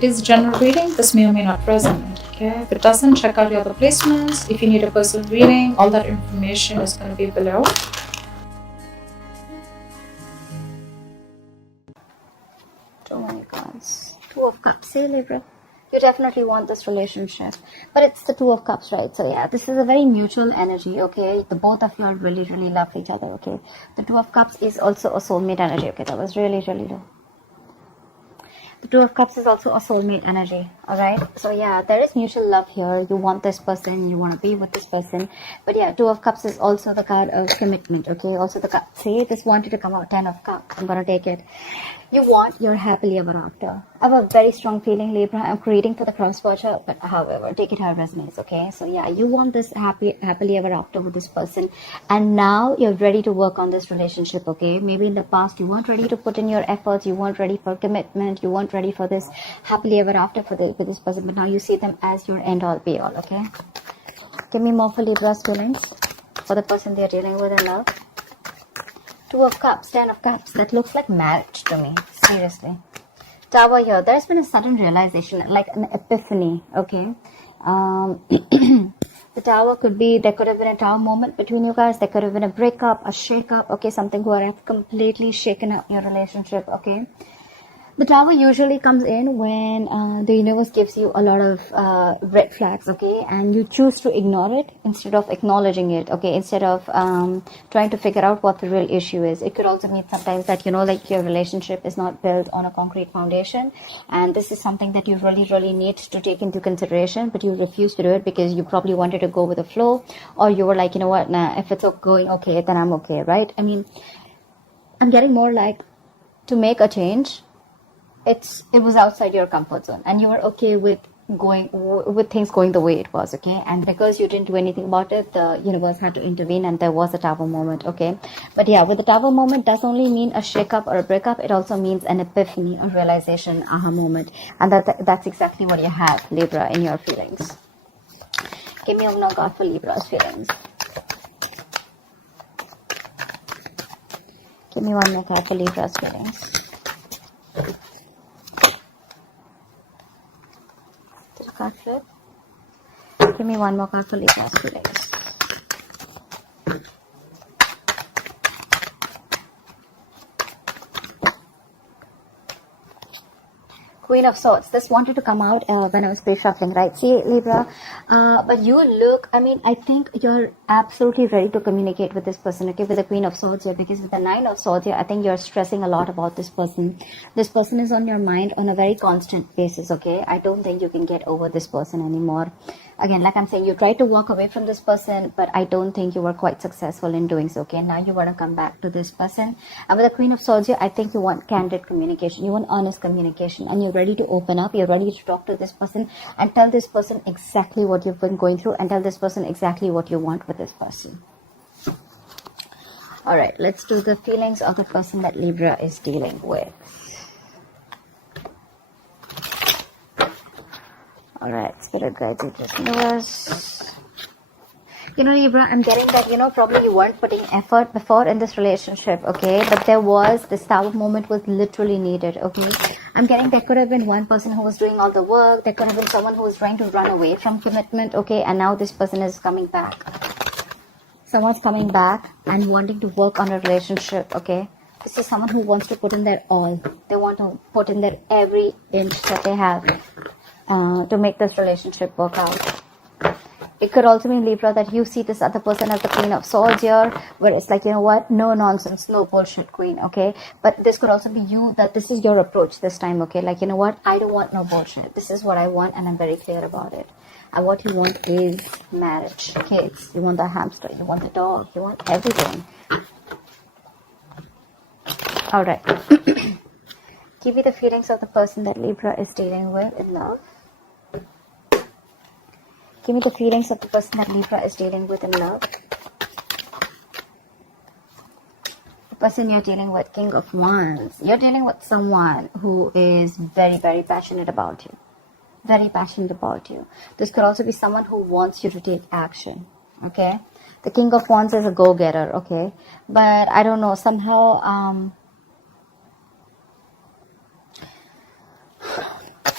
it is general reading. This may or may not resonate. Okay, if it doesn't, check out your other placements. If you need a personal reading, all that information is going to be below. Oh my gosh. Two of Cups. See, Libra? You definitely want this relationship. But it's the Two of Cups, right? So yeah, this is a very mutual energy, okay? The both of you are really, really love each other, okay? The Two of Cups is also a soulmate energy, okay? That was really, really low. The Two of Cups is also a soulmate energy, alright? So yeah, there is mutual love here. You want this person, you want to be with this person. But yeah, Two of Cups is also the card of commitment, okay? Also the card, see, this wanted to come out, 10 of Cups. I'm going to take it. You want your happily ever after. I have a very strong feeling, Libra. I'm creating for the cross-watcher, but however, take it how it resonates, okay? So yeah, you want this happily ever after with this person. And now you're ready to work on this relationship, okay? Maybe in the past, you weren't ready to put in your efforts. You weren't ready for commitment. You weren't ready for this happily ever after for this person. But now you see them as your end-all, be-all, okay? Give me more for Libra's feelings for the person they're dealing with in love. Two of Cups, 10 of Cups. That looks like marriage to me. Seriously. Tower here. There's been a sudden realization, like an epiphany. Okay. The Tower could be, there could have been a Tower moment between you guys. There could have been a breakup, a shake-up. Okay. Something who have completely shaken up your relationship. Okay. The Tower usually comes in when the universe gives you a lot of red flags, okay, and you choose to ignore it instead of acknowledging it, okay, instead of trying to figure out what the real issue is. It could also mean sometimes that, you know, like your relationship is not built on a concrete foundation, and this is something that you really, really need to take into consideration, but you refuse to do it because you probably wanted to go with the flow, or you were like, you know what, nah, if it's going okay, then I'm okay, right? I mean, I'm getting more like to make a change. It was outside your comfort zone, and you were okay with things going the way it was, okay? And because you didn't do anything about it, the universe had to intervene, and there was a Tower moment, okay? But yeah, with the Tower moment does only mean a shake-up or a breakup. It also means an epiphany, a realization, aha moment, and that's exactly what you have, Libra, in your feelings. Give me one more card for Libra's feelings. Give me one more card for Libra's feelings. Card flip. Give me one more card for Libra's feelings. Queen of Swords. This wanted to come out when I was pre-shuffling, right? See, Libra, but you look, I mean, I think you're absolutely ready to communicate with this person, okay, with the Queen of Swords here, because with the Nine of Swords here, I think you're stressing a lot about this person. This person is on your mind on a very constant basis, okay? I don't think you can get over this person anymore. Again, like I'm saying, you tried to walk away from this person, but I don't think you were quite successful in doing so, okay? Now you want to come back to this person. And with the Queen of Swords here, I think you want candid communication. You want honest communication, and you're ready to open up. You're ready to talk to this person and tell this person exactly what you've been going through, and tell this person exactly what you want with this person. All right, let's do the feelings of the person that Libra is dealing with. All right, Spirit guides, angels, universe. You know, Libra, I'm getting that, you know, probably you weren't putting effort before in this relationship, okay? But there was, this Tower moment was literally needed, okay? I'm getting there could have been one person who was doing all the work. There could have been someone who was trying to run away from commitment, okay? And now this person is coming back. Someone's coming back and wanting to work on a relationship, okay? This is someone who wants to put in their all. They want to put in their every inch that they have to make this relationship work out. It could also mean, Libra, that you see this other person as the Queen of Swords here, where it's like, you know what, no nonsense, no bullshit queen, okay? But this could also be you, that this is your approach this time, okay? Like, you know what, I don't want no bullshit. This is what I want, and I'm very clear about it. And what you want is marriage, kids. You want the hamster, you want the dog, you want everything. All right. Give me the feelings of the person that Libra is dealing with in love. Give me the feelings of the person that Libra is dealing with in love. The person you're dealing with, King of Wands. You're dealing with someone who is very, very passionate about you. Very passionate about you. This could also be someone who wants you to take action. Okay? The King of Wands is a go-getter. Okay? But I don't know, somehow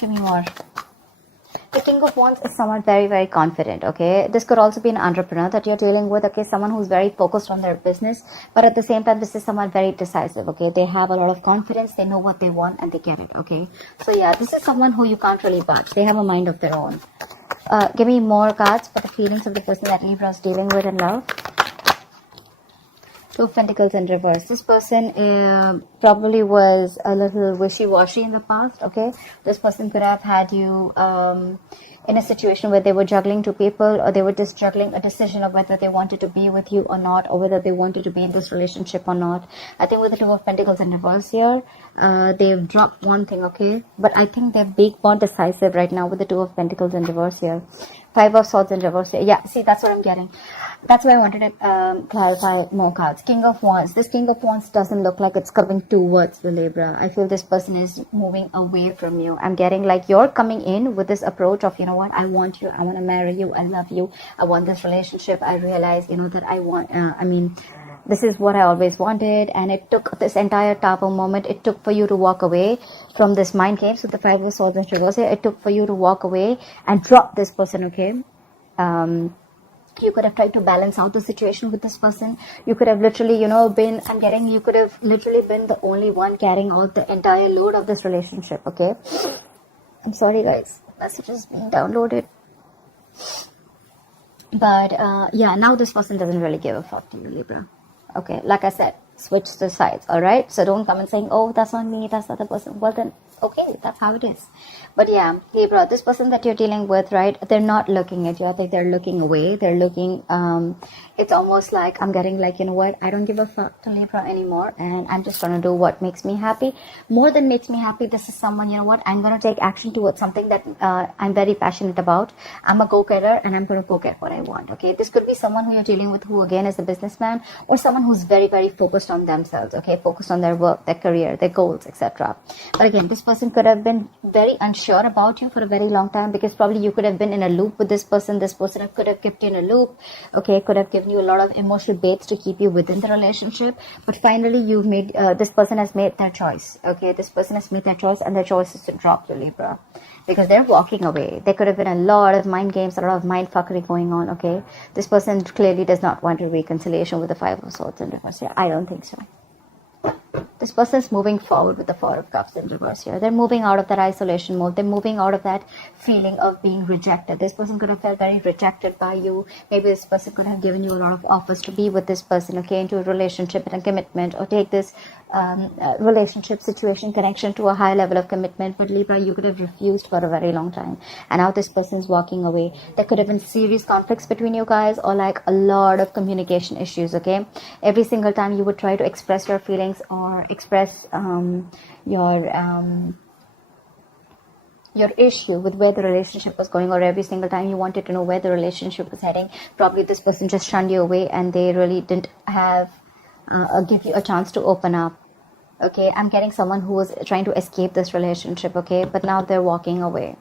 Give me more. The King of Wands is someone very, very confident, okay? This could also be an entrepreneur that you're dealing with, okay? Someone who's very focused on their business, but at the same time, this is someone very decisive, okay? They have a lot of confidence, they know what they want, and they get it, okay? So yeah, this is someone who you can't really budge. They have a mind of their own. Give me more cards for the feelings of the person that Libra is dealing with in love. Two of Pentacles in reverse. This person probably was a little wishy-washy in the past, okay? This person could have had you in a situation where they were juggling two people, or they were just juggling a decision of whether they wanted to be with you or not, or whether they wanted to be in this relationship or not. I think with the Two of Pentacles in reverse here, they've dropped one thing, okay? But I think they're big, more decisive right now with the Two of Pentacles in reverse here. Five of Swords in reverse here. Yeah, see, that's what I'm getting. That's why I wanted to clarify more cards. King of Wands. This King of Wands doesn't look like it's coming towards the Libra. I feel this person is moving away from you. I'm getting like you're coming in with this approach of, you know what, I want you, I want to marry you, I love you, I want this relationship. I realize, you know, that I want, this is what I always wanted, and it took this entire Tower moment, it took for you to walk away from this mind games with the Five of Swords in reverse here. It took for you to walk away and drop this person, okay? You could have tried to balance out the situation with this person. You could have literally, you know, you could have literally been the only one carrying out the entire load of this relationship, okay? I'm sorry, guys. Message is being downloaded. But, yeah, now this person doesn't really give a fuck to you, Libra. Okay, like I said, switch the sides, alright? So don't come and saying, oh, that's not me, that's the other person. Well then, okay, that's how it is. But yeah, Libra, this person that you're dealing with, right, they're not looking at you. I think they're looking away. They're looking, it's almost like I'm getting like, you know what, I don't give a fuck to Libra anymore, and I'm just going to do what makes me happy. More than makes me happy, this is someone, you know what, I'm going to take action towards something that I'm very passionate about. I'm a go-getter, and I'm going to go get what I want, okay? This could be someone who you're dealing with who, again, is a businessman, or someone who's very, very focused on themselves, okay? Focused on their work, their career, their goals, etc. But again, this person could have been very unsure about you for a very long time, because probably you could have been in a loop with this person. This person could have kept you in a loop, okay? Could have given you a lot of emotional baits to keep you within the relationship. But finally, you've made, this person has made their choice, okay? This person has made their choice, and their choice is to drop you, Libra, because they're walking away. There could have been a lot of mind games, a lot of mind fuckery going on, okay? This person clearly does not want a reconciliation with the Five of Swords in reverse here. I don't think so. This person is moving forward with the Four of Cups in reverse here. They're moving out of that isolation mode. They're moving out of that feeling of being rejected. This person could have felt very rejected by you. Maybe this person could have given you a lot of offers to be with this person, okay, into a relationship and a commitment, or take this relationship, situation, connection to a high level of commitment. But Libra, you could have refused for a very long time, and now this person is walking away. There could have been serious conflicts between you guys, or like a lot of communication issues, okay? Every single time you would try to express your feelings or express your issue with where the relationship was going, or every single time you wanted to know where the relationship was heading, probably this person just shunned you away, and they really didn't have give you a chance to open up, okay? I'm getting someone who was trying to escape this relationship, okay? But now they're walking away.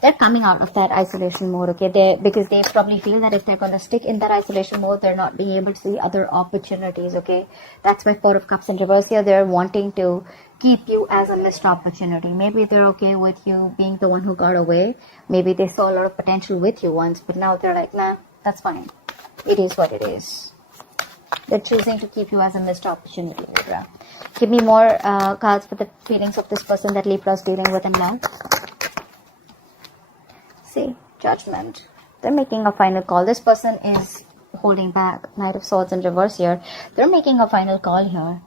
They're coming out of that isolation mode, okay? Because they probably feel that if they're going to stick in that isolation mode, they're not being able to see other opportunities, okay? That's why Four of Cups in reverse here. They're wanting to keep you as a missed opportunity. Maybe they're okay with you being the one who got away. Maybe they saw a lot of potential with you once, but now they're like, nah, that's fine. It is what it is. They're choosing to keep you as a missed opportunity, Libra. Give me more cards for the feelings of this person that Libra is dealing with in love. See, Judgment. They're making a final call. This person is holding back. Knight of Swords in reverse here. They're making a final call here.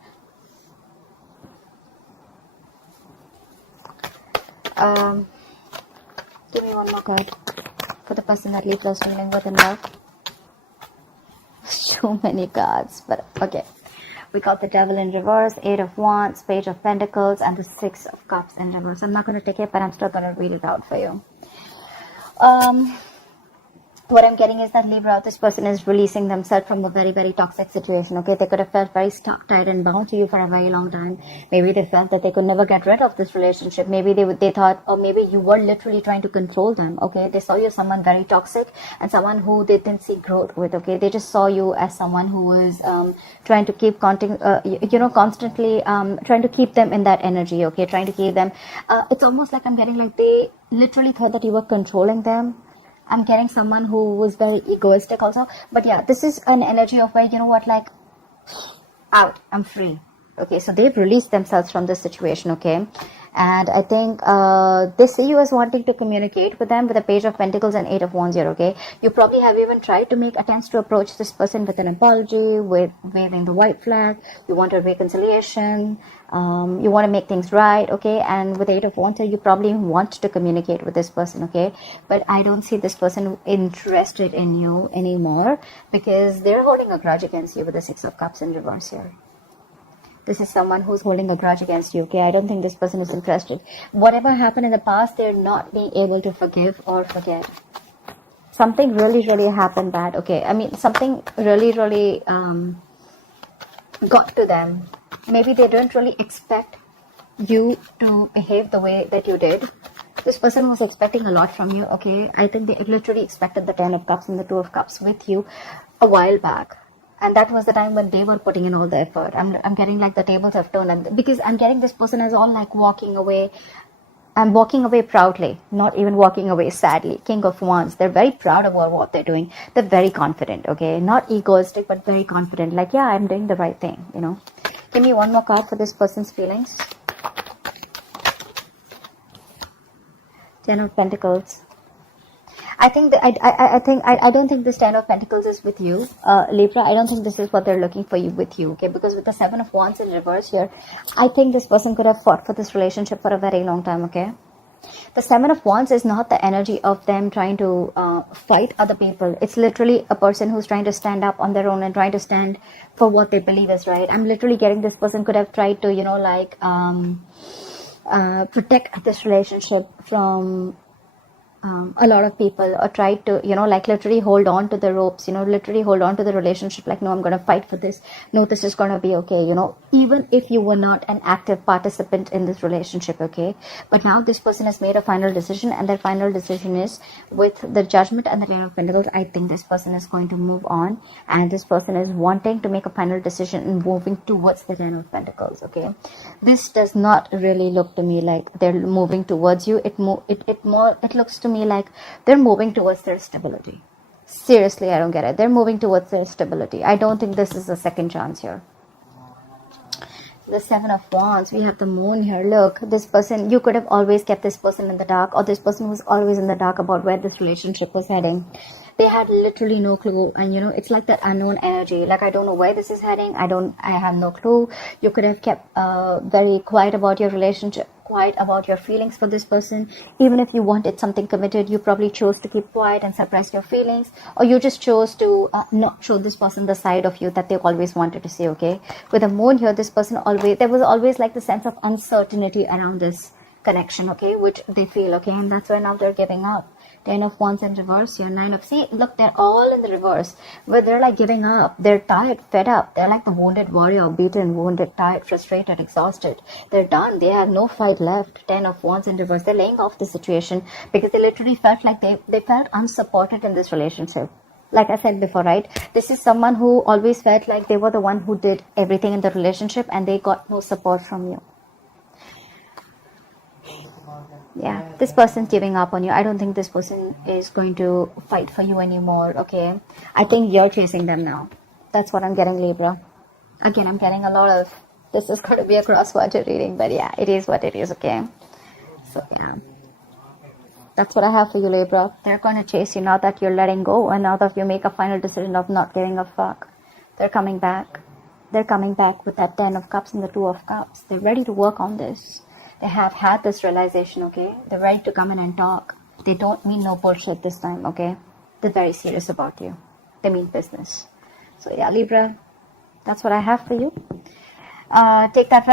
Give me one more card for the person that Libra is dealing with in love. Too many cards, but okay. We got the Devil in reverse, Eight of Wands, Page of Pentacles, and the Six of Cups in reverse. I'm not going to take it, but I'm still going to read it out for you. what I'm getting is that Libra, this person is releasing themselves from a very, very toxic situation. Okay, they could have felt very stuck, tied, and bound to you for a very long time. Maybe they felt that they could never get rid of this relationship. Maybe they thought, or maybe you were literally trying to control them. Okay, they saw you as someone very toxic and someone who they didn't see growth with. Okay, they just saw you as someone who was trying to keep constantly trying to keep them in that energy. Okay, trying to keep them. It's almost like I'm getting like they literally thought that you were controlling them. I'm getting someone who was very egoistic also. But yeah, this is an energy of where, you know what, like, out, I'm free. Okay, so they've released themselves from this situation, okay? And I think they see you as wanting to communicate with them with a Page of Pentacles and Eight of Wands here, okay? You probably have even tried to make attempts to approach this person with an apology, with waving the white flag. You want a reconciliation. You want to make things right, okay? And with Eight of Wands, you probably want to communicate with this person, okay? But I don't see this person interested in you anymore because they're holding a grudge against you with the Six of Cups in reverse here. This is someone who's holding a grudge against you, okay? I don't think this person is interested. Whatever happened in the past, they're not being able to forgive or forget. Something really, really happened bad, okay? I mean, something really, really got to them. Maybe they don't really expect you to behave the way that you did. This person was expecting a lot from you, okay? I think they literally expected the Ten of Cups and the Two of Cups with you a while back. And that was the time when they were putting in all the effort. I'm getting like the tables have turned. And because I'm getting this person as all like walking away. I'm walking away proudly, not even walking away sadly. King of Wands. They're very proud about what they're doing. They're very confident, okay? Not egoistic, but very confident. Like, yeah, I'm doing the right thing, you know? Give me one more card for this person's feelings. Ten of Pentacles. I think I don't think this Ten of Pentacles is with you, Libra. I don't think this is what they're looking for you with you, okay? Because with the Seven of Wands in reverse here, I think this person could have fought for this relationship for a very long time, okay? The Seven of Wands is not the energy of them trying to fight other people. It's literally a person who's trying to stand up on their own and trying to stand for what they believe is right. I'm literally getting this person could have tried to, you know, like protect this relationship from a lot of people, or try to, you know, like literally hold on to the ropes, you know, literally hold on to the relationship, like, no, I'm going to fight for this, no, this is going to be okay, you know, even if you were not an active participant in this relationship, okay? But now this person has made a final decision, and their final decision is with the Judgment and the Ten of Pentacles. I think this person is going to move on, and this person is wanting to make a final decision and moving towards the Ten of Pentacles, okay? This does not really look to me like they're moving towards you. It looks to me like they're moving towards their stability. Seriously, I don't get it. They're moving towards their stability. I don't think this is a second chance here. The Seven of Wands, we have the Moon here. Look, this person, you could have always kept this person in the dark, or this person was always in the dark about where this relationship was heading. They had literally no clue, and you know, it's like that unknown energy, like, I don't know where this is heading, I have no clue. You could have kept very quiet about your relationship, quiet about your feelings for this person. Even if you wanted something committed, you probably chose to keep quiet and suppress your feelings, or you just chose to not show this person the side of you that they always wanted to see, okay? With the Moon here, this person there was always like the sense of uncertainty around this connection, okay, which they feel, okay, and that's why now they're giving up. Ten of Wands in reverse here. Nine of, see, look, they're all in the reverse, where they're like giving up. They're tired, fed up. They're like the wounded warrior, beaten, wounded, tired, frustrated, exhausted. They're done. They have no fight left. Ten of Wands in reverse. They're laying off the situation because they literally felt like they felt unsupported in this relationship. Like I said before, right? This is someone who always felt like they were the one who did everything in the relationship, and they got no support from you. Yeah, this person's giving up on you. I don't think this person is going to fight for you anymore, okay? I think you're chasing them now. That's what I'm getting, Libra. Again, I'm getting a lot of, this is going to be a cross-watcher reading, but yeah, it is what it is, okay? So, yeah. That's what I have for you, Libra. They're going to chase you now that you're letting go, and now that you make a final decision of not giving a fuck. They're coming back. They're coming back with that Ten of Cups and the Two of Cups. They're ready to work on this. They have had this realization, okay? They're ready to come in and talk. They don't mean no bullshit this time, okay? They're very serious about you. They mean business. So yeah, Libra, that's what I have for you. Take that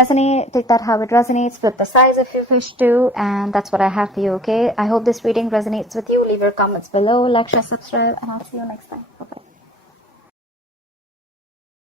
how it resonates with the size if you wish to, and that's what I have for you. Okay, I hope this reading resonates with you. Leave your comments below, like, share, subscribe, and I'll see you next time. Bye bye.